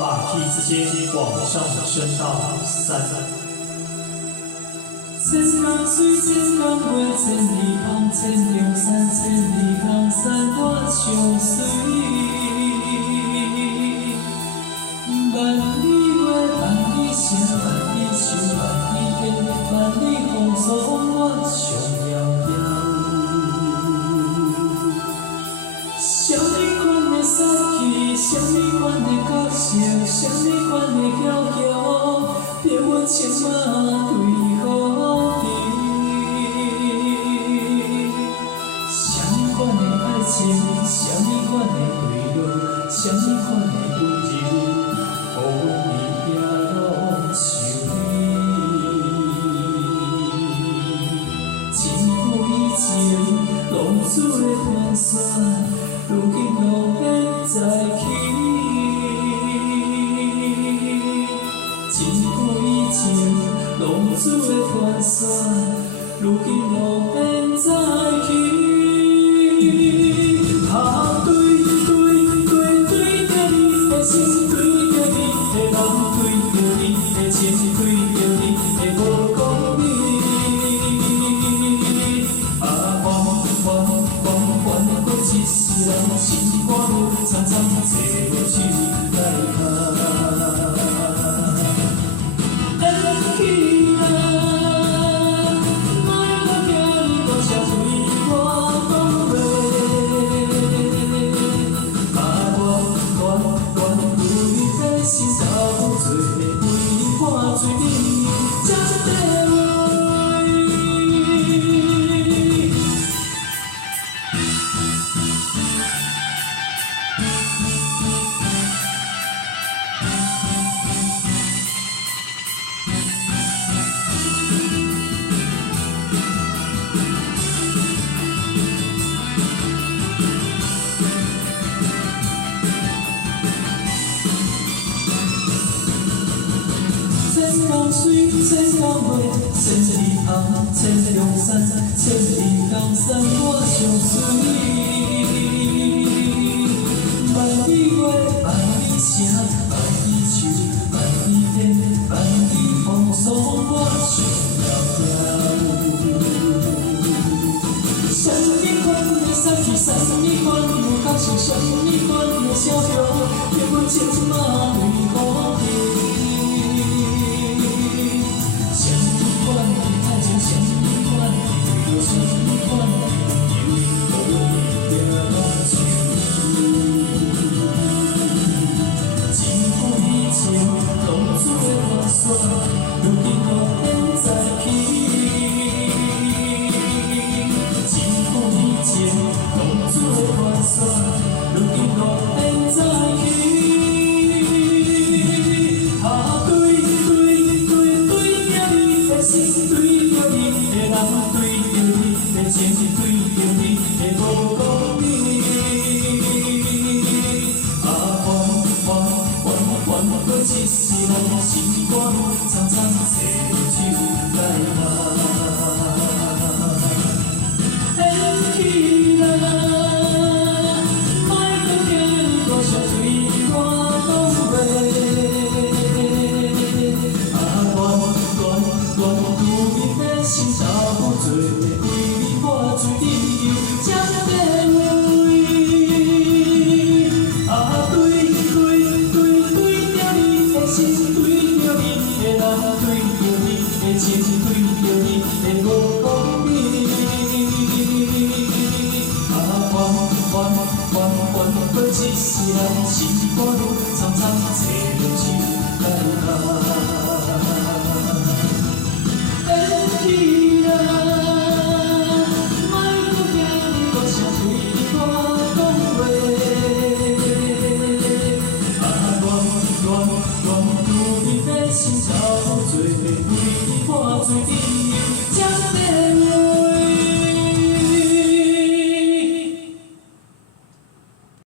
把梯子间往上升到3。千江水，千江月，千里风，千重山，千里江山，我相随。万里月，万里声，万里愁，万里天，万里风霜，我上遥遥。什么款的杀气，什么款的角色，什么款的骄傲，叫我千马对好敌。什么款的爱情，什么款的对路，什么款的温柔，予阮日夜拢想你。千古以前，浪子的盘旋。如今路边再起，千古以前，浪子的盘旋，如今路边再起。啊，对着你的心，对着你的人，对着你的情，对着你的无讲理。啊，还过一世人，心肝路苍苍，找着手来牵。缘起啦，莫搁惊大声对我讲话。啊，对你心斗做，为半水面才地位。千江水，千江月，千里风，千重山，千里江山，我相随。万里月，万里声，万里愁，万里天，万里风霜，我上遥遥。什么款的杀气，什么款的角色，什么款的笑容，叫阮千马对好敌。什么款的爱情，什么款的对路，什么款的温柔，予阮日夜拢想你。千古以前，浪子的盘旋，如今路边再起。千古以前，浪子的盘旋，如今路边再起。啊，对着你的心，对着你的人，对着你的情，对着你的无讲理。啊，还过一世人，心肝路苍苍，找着手来牵。缘起啦，莫搁惊大声对我讲话。心斗做，为你我水顶游才地位。啊，对着你的心，对着你的人，对着你的情，对着你的无讲理。啊，还过一世人，心肝路苍苍，找着手来牵。去啦，莫搁惊大声对我讲话。啊，愿你的心。